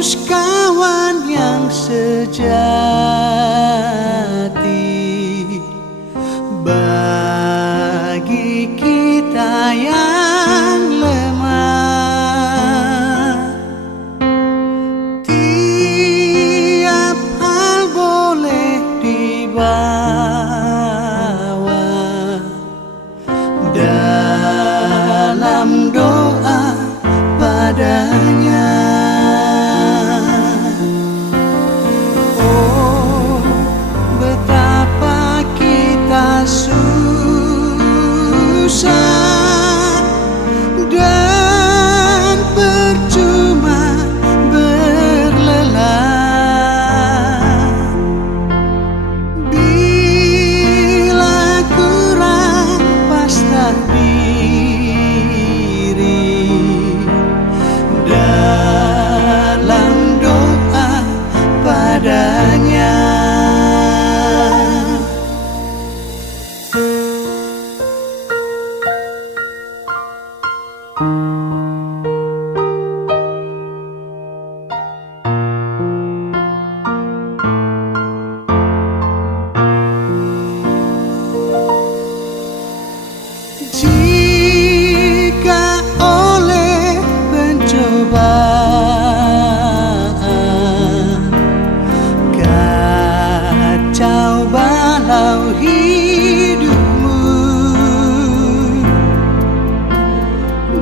Yesus kawan yang sejati bagi kita yang lemah. Tiap hal boleh dibawa dalam doa padanya. Oh, betapa kita susah dan percuma berlelah bila kurang pasrah diri dalam doa padanya. Jika oleh pencobaan kacau balau hidupmu,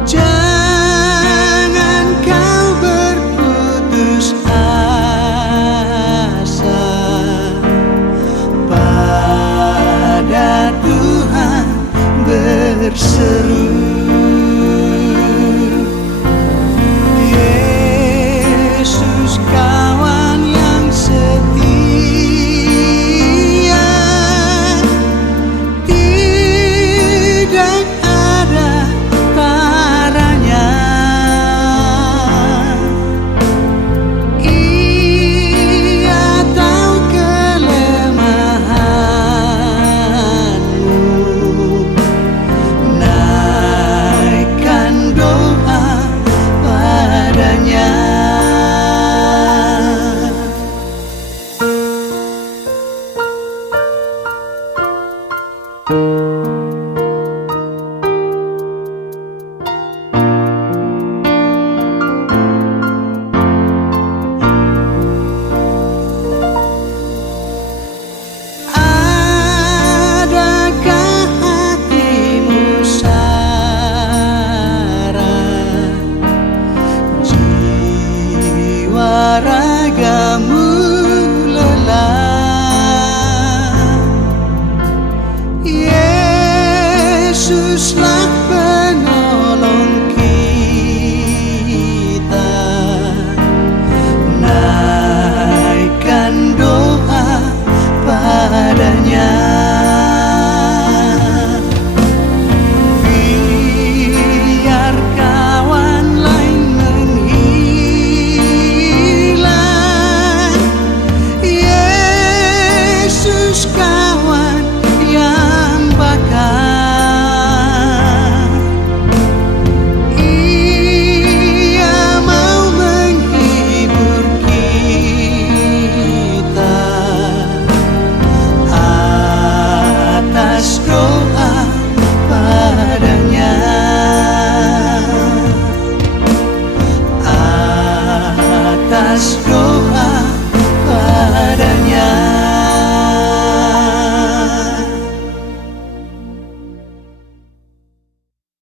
jangan kau berputus asa. Pada Tuhan berseru, Yesus kawan yang setia, tidak ada taranya. Ia tahu kelemahanmu, naikkan doa padanya. Adakah hatimu syarat, jiwa ragamu lelah? Yesuslah